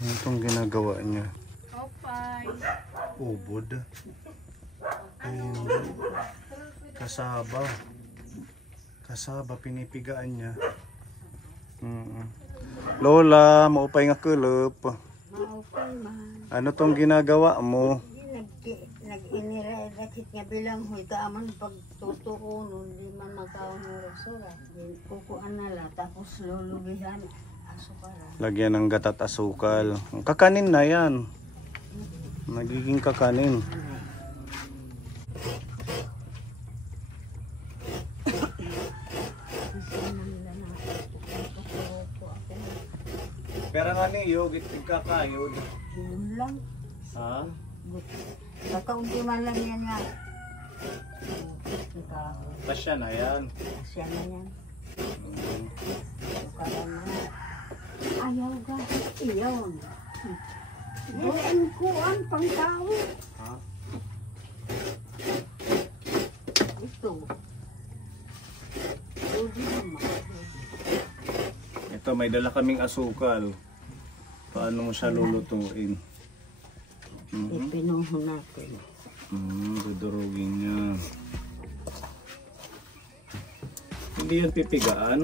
Ano itong ginagawa niya? Okay. Ubod. Ayun. Kasaba. Kasaba, pinipigaan niya. Lola, maupay nga kulop. Maupay man. Ano tong ginagawa mo? Nag-inirakit nga bilang huy kaaman pagtutuon hindi man magkaon ng resura. Kukuan na la tapos lulubihan asukal. Lagyan ng gatat asukal. Kakanin na yan. Nagiging kakanin. Pero nga niyo, gitig kakayod. Yun lang. Ha? Kakaunti man lang yan nga. Pasya na yan. Asya na yan. Kaya na. Ayaw ka. Iyon. Diyan ko ang pangtao. Ha? Ito. Udi naman. Ito, may dala kaming asukal. Paano mo siya lulutuin? Ipinuho natin. Dudurugin niya. Hindi yan pipigaan.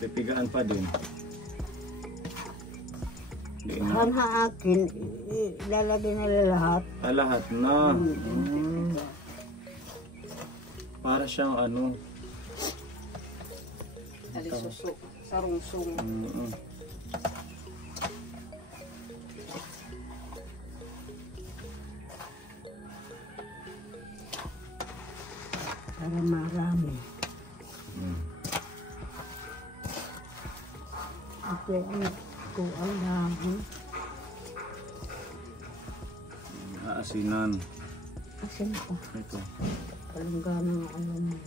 Pipigaan pa din. Hindi na. Hanha akin, ilalagay na lahat. Lahat na. Para siyang ano. Alisuso. Sarungsong. Para marami. Ito ang kuang dahon. Aasinan. Asin ko. Ito. Palanggana ng alam mo.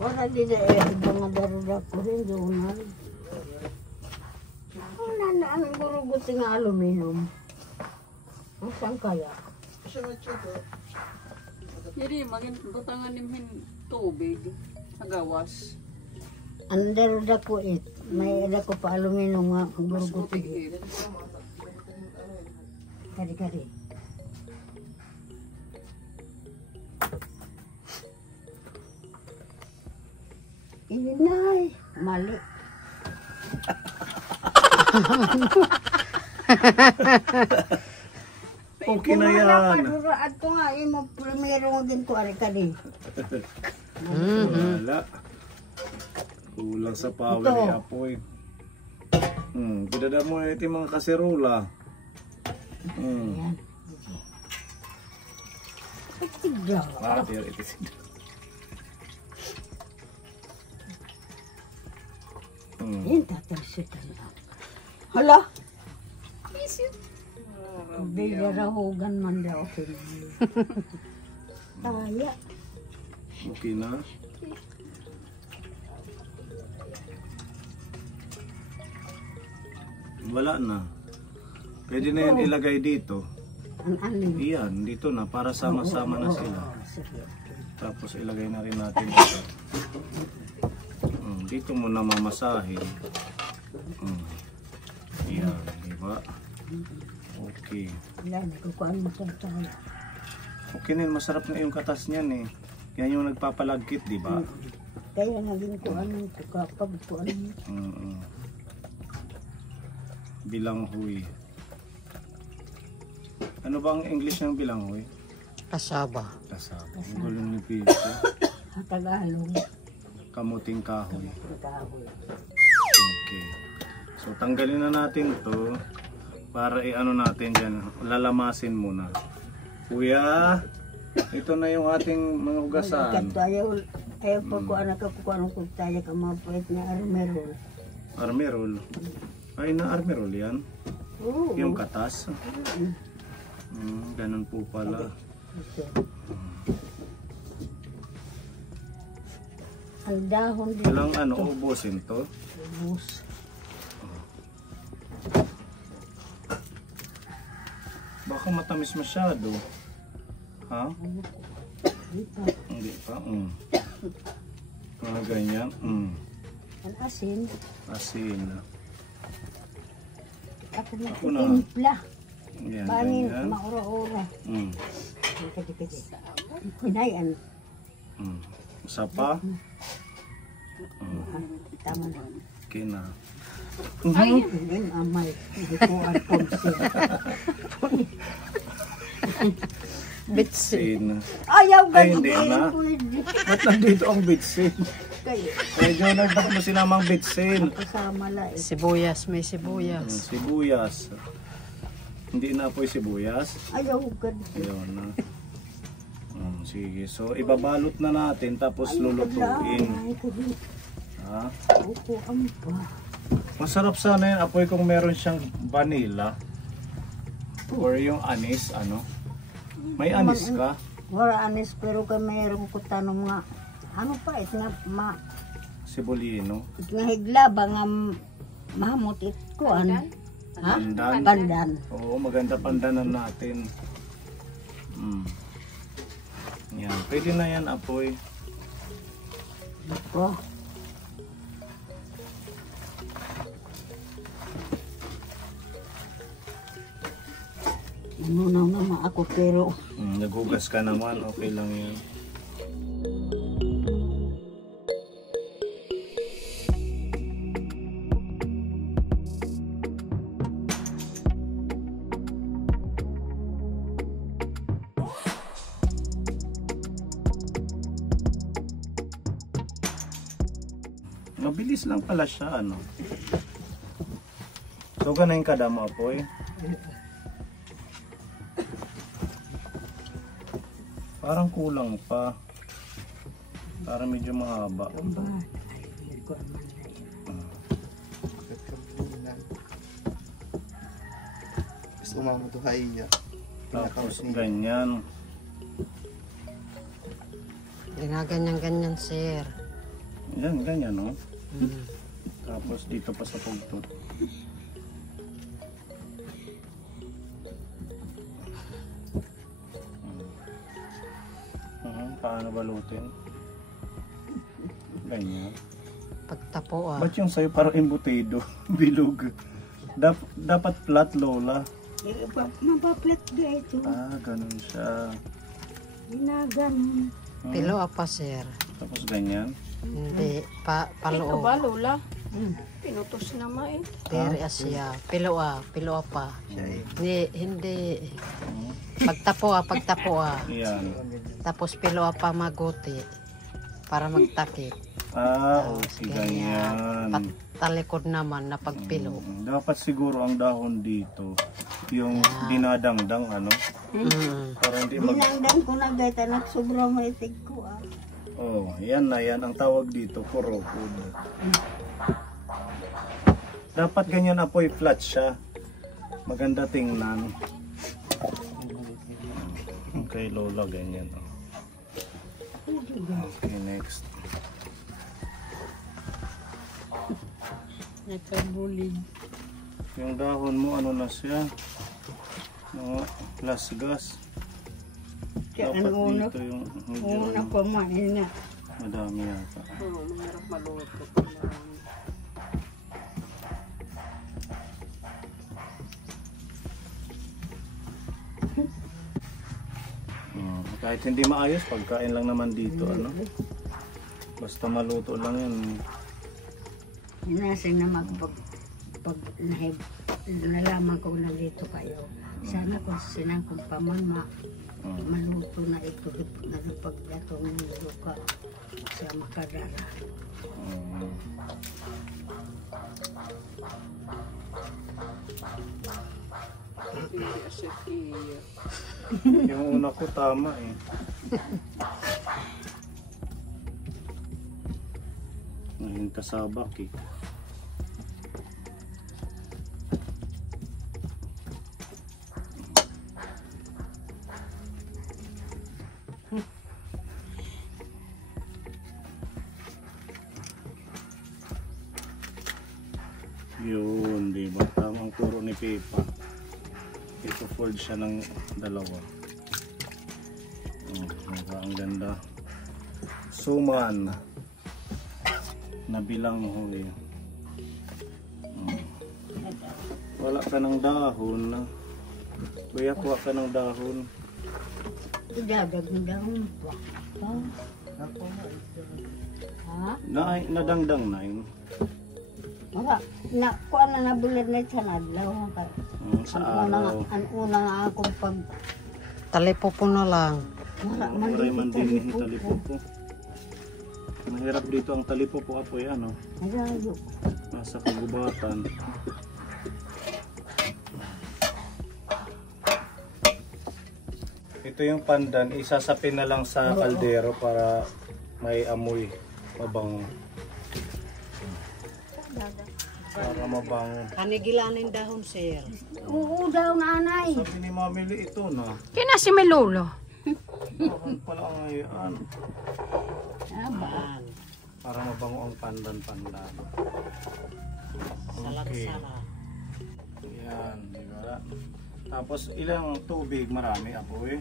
Wala din mga daruda ko rin doon na rin. Wala na ang guruguti ng aluminum. Saan kaya? Hindi, butangan nimin tubig. Agawas. Ang daruda ko may ada ko pa aluminum nga Mas guruguti. putik. Kari-kari. Inay, mali. Okay na yan. At ko nga, mo primero din ko ari-kari. Wala. Kulang sa power Ito. ni Apoy. Kidada mo ito yung mga kaserola. Yan. Tigla. Pero ito si Yan tatansitan lang. Hala? Bigarahugan man daw sila. Taya. Okay na. Wala na. Pwede na yan ilagay dito. Ang alin. Iyan, dito na para sama-sama na sila. Sige. Tapos ilagay na rin natin dito. Dito mo na mamasahin. Iyan, diba? Okay. Yan, kukuhaan mo sa taya. Okay na yun, masarap na yung katas niyan eh. Yan yung nagpapalagkit, diba? Kaya naging kuhaan ko kapag kuhaan mo. Bilanghoy. Ano bang English ng bilanghoy? Kasaba. Kasaba. Ang gulo ni Pito. Tagalog. Kamuting kahoy. Kahoy. Okay. So tanggalin na natin to para i-ano natin dyan. Lalamasin muna. Kuya, ito na yung ating mga hugasan. Ayaw pa ko anak ko kuhaan ko tayo ka mga puwet na armerol. Armerol. Ay na armerol yan. Oo. Yung katas. Ganun po pala. Ang dahon din. Walang ano, ubusin to. Ubus. Baka matamis masyado. Ha? Hindi pa. Mga ganyan. Ang asin. Asin. Ako Ako na. nagtitimpla. Yan, Kanin, ganyan. maura-ura. Mm. Hinayan. Isa pa. Tama na. Okay na. Yun, amal. Hindi ko ang pomsin. Bitsin. Sin. Ayaw Ay, ganun. hindi na. Pwede. Ba't nandito ang bitsin? Kayo. Kaya Jonard, ba't mo sinamang bitsin? Kasama la eh. Sibuyas, may sibuyas. Sibuyas. Hindi na po yung sibuyas. Ayaw ganun. Ayun na. Sige, so ibabalot na natin tapos lulutuin. Ay, kadi. Ha? Opo, ang pa. Masarap sana yan, apoy, kung meron siyang vanilla. Or yung anis, ano? May anis ka? Wala anis, pero kay mayroon ko tanong nga. Ano pa, it nga, Sibulino. it nga higla ba nga mahamot it ko, ano? Ha? Pandan. Pandan. Oo, maganda pandanan natin. Yan, pwede na yan, apoy. Ito. Nanunaw naman ako, pero Naghugas ka naman, okay lang yan. Mabilis lang pala siya, ano? So, ganahin ka damo, apoy? Parang kulang pa. Parang medyo mahaba. Gusto mo to haya. Tapos ganyan. Ginaganyan-ganyan, sir. Yan, ganyan, no? Tapos dito pa sa pugtot. Paano balutin? Ganyan. Pagtapo Ba't yung sa'yo parang embutido? Bilog. Dapat flat, Lola. mapaplat ba ito? Ah, ganun siya. Ginaganon. Pilo apa, sir. Tapos ganyan. Hindi, Ito paloo. ba, Lola? Pinutos na mais. Peri asya. Pilo apa. Hindi. Pagtapo Yan. Tapos pilo apa maguti. Para magtakip. Ah, Tapos okay, ganyan. Talikod naman na pagpilo. Dapat siguro ang dahon dito, yung dinadangdang, ano? Para hindi mag... Dinangdan ko na gata, nagsobrang maitig ko ah. Oh, yan na yan. Ang tawag dito, kurokod. Dapat ganyan, apoy, flat siya. Maganda tingnan. Okay, Lola, ganyan. Okay, next. Nagkabulig. Yung dahon mo, ano na siya? Mga gas. Dapat dito yung medyo Una ko mahina. madami yata. Oo, mahirap maluto pala. Kahit hindi maayos, pagkain lang naman dito, ano? Basta maluto lang yun. Nasa na pag nalaman ko na dito kayo. Sana kung sinangkong paman maluto na ito na pagdatong nilo ka sa makadara. Hindi asya iya. Yung una ko tama eh. Ngayon kasabak eh. Yun, di ba? Tamang turo ni Pepa. Ito-fold siya ng dalawa. Ang ganda. Suman. Nabilang huli. Wala ka ng dahon. Kuya, kuha ka ng dahon. Idadagdagan pa. Ha? Nadangdang na yun. Wala. Kuha na nabulat na siya na adlaw. Sa araw. Ang una nga akong pag... Talipo na lang. Wala, Maray man din yung talipo. talipo po. Mahirap dito ang talipo po, apoy, ano? Malayo. Nasa kagubatan. Ito yung pandan, isasapin na lang sa kaldero para may amoy mabango. Para mabango. Kanigilanin dahon, sir. Oo daw, nanay. Sabi ni Mami Li, ito na. Kina si Melolo. Bakit pala ngayon? Aba. Para mabango ang pandan-pandan. Okay. Salat-salat. Yan, di ba? Tapos ilang tubig, marami apoy.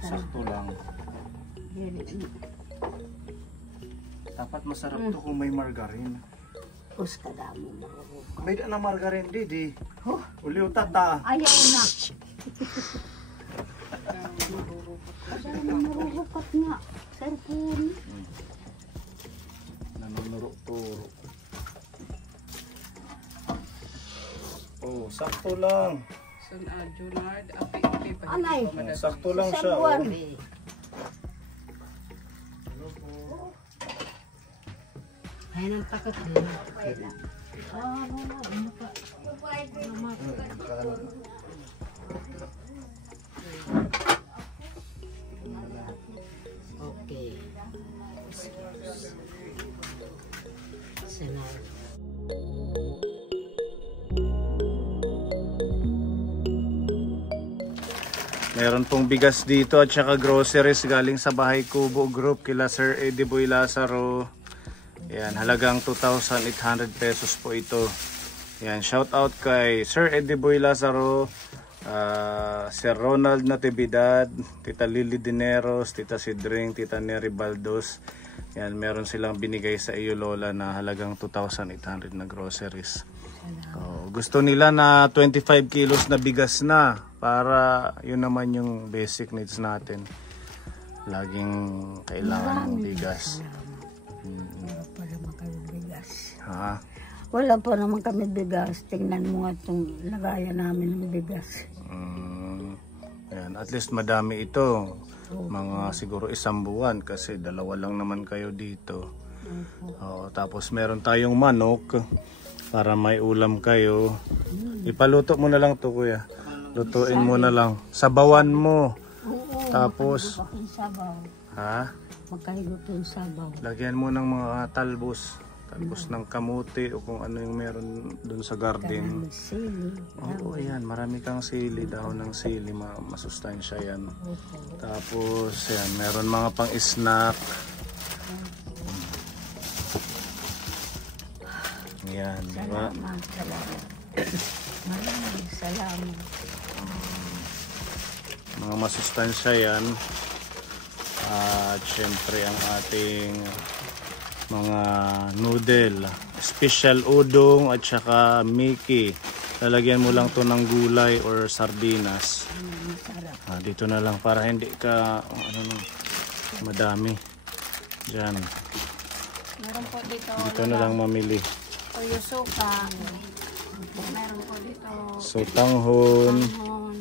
Sakto lang. Dapat masarap to kung may margarine. Kus ka damo marunong. May na margarine, Didi. Uliw tata. Ayaw na. Ayaw na marurukat nga. Cellphone. Nanunurok-turok. Oh, sakto lang. San Junard, api-api pa. Anay. Sakto lang siya. Sabuan. Ay, nang takot din. Okay. Senal. Meron pong bigas dito at saka groceries galing sa Bahay Kubo Group kila Sir Eddie Boy Lazaro. Yan, halagang 2,800 pesos po ito. Yan, shout out kay Sir Eddie Boy Lazaro, Sir Ronald Natividad, Tita Lily Dineros, Tita Sidring, Tita Neri Baldos. Yan, meron silang binigay sa iyo Lola na halagang 2,800 na groceries. Gusto nila na 25 kilos na bigas na para yun naman yung basic needs natin. Laging kailangan ng bigas. Wala pa naman kami bigas. Ha? Wala pa naman kami bigas. Tingnan mo nga itong lagayan namin ng bigas. Ayan, at least madami ito. Mga siguro 1 buwan kasi 2 lang naman kayo dito. Tapos meron tayong manok para may ulam kayo. Ipaluto mo na lang to kuya. Lutuin mo na lang. Sabawan mo. Oo. Tapos, Sabaw. ha? Magkahiluto yung sabaw. Lagyan mo ng mga talbos. Talbos ng kamuti o kung ano yung meron dun sa garden. Sili. Oo, ayan. Marami kang sili. Dahon ng sili. Masustansya yan. Tapos, ayan. Meron mga pang-snack. Ayan, di ba? Salamat. Maraming salamat. Mga masustansya yan. At syempre ang ating mga noodle, special udong at saka Mickey. Lalagyan mo lang to ng gulay or sardinas. Dito na lang para hindi ka madami. Diyan. Meron po dito. Dito na lang mamili. Toyo suka. Meron po dito. So tanghon, Hon.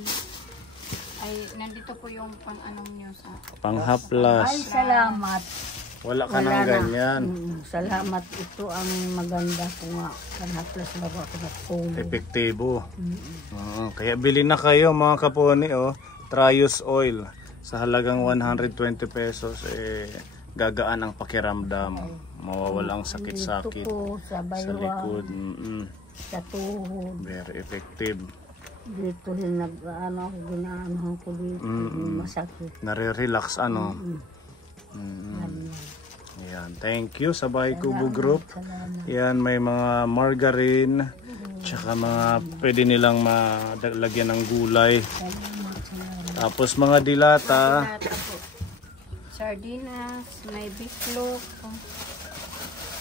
Ay, nandito po yung pang-anong nyo sa... Ay, panghaplas. salamat. Wala ka Wala ng na. ganyan. Salamat. Ito ang maganda ko nga. Kanhaplas bago ako natulog. Epektibo. Kaya bili na kayo mga kaponi, oh. Trius oil sa halagang 120 pesos, gagaan ang pakiramdam. Mawawalang sakit-sakit Ito ko sa sa baywang, likod. sa tuhod. Very effective. Dito rin ginaano ko dito. Masakit. Nare-relax ano. Yan. Ayan, thank you sa Bahay Kubo Group. Salamat. Yan, may mga margarine, tsaka mga pwede nilang malagyan ng gulay. Salamat. Tapos mga dilata. Dilata po. Sardinas, may biklop,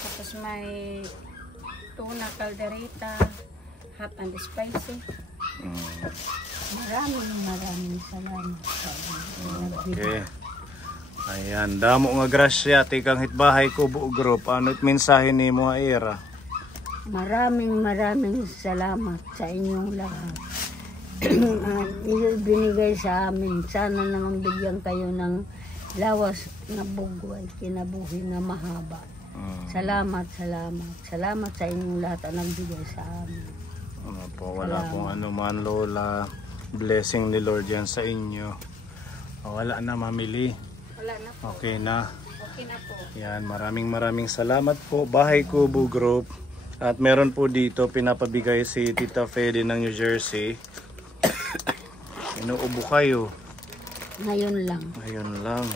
tapos may tuna caldereta, hot and spicy. Maraming salamat. Okay. Ayan, damo nga grasya, tikang hitbahay Kubo Group. Ano it mensahe ni mo Ira? Maraming salamat sa inyong lahat. Binigay sa amin. Sana naman bigyan kayo ng lawas na bugway, kinabuhi na mahaba. Salamat sa inyong lahat ang nagbigay sa amin. Ano po, wala pong anuman Lola. Blessing ni Lord yan sa inyo. Wala na mamili. Wala na po. Okay na. Okay na po. Yan, maraming salamat po Bahay Kubo Group. At meron po dito pinapabigay si Tita Fede ng New Jersey. Inuubo kayo. Ngayon lang. Ayun lang.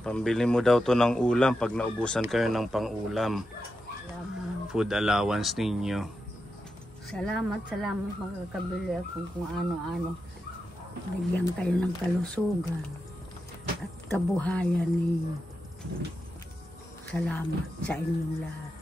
Pambili mo daw to ng ulam pag naubusan kayo ng pang-ulam. Food allowance ninyo. Salamat makakabili ako kung ano-ano. Bigyan kayo ng kalusugan at kabuhayan ninyo. Salamat sa inyong lahat.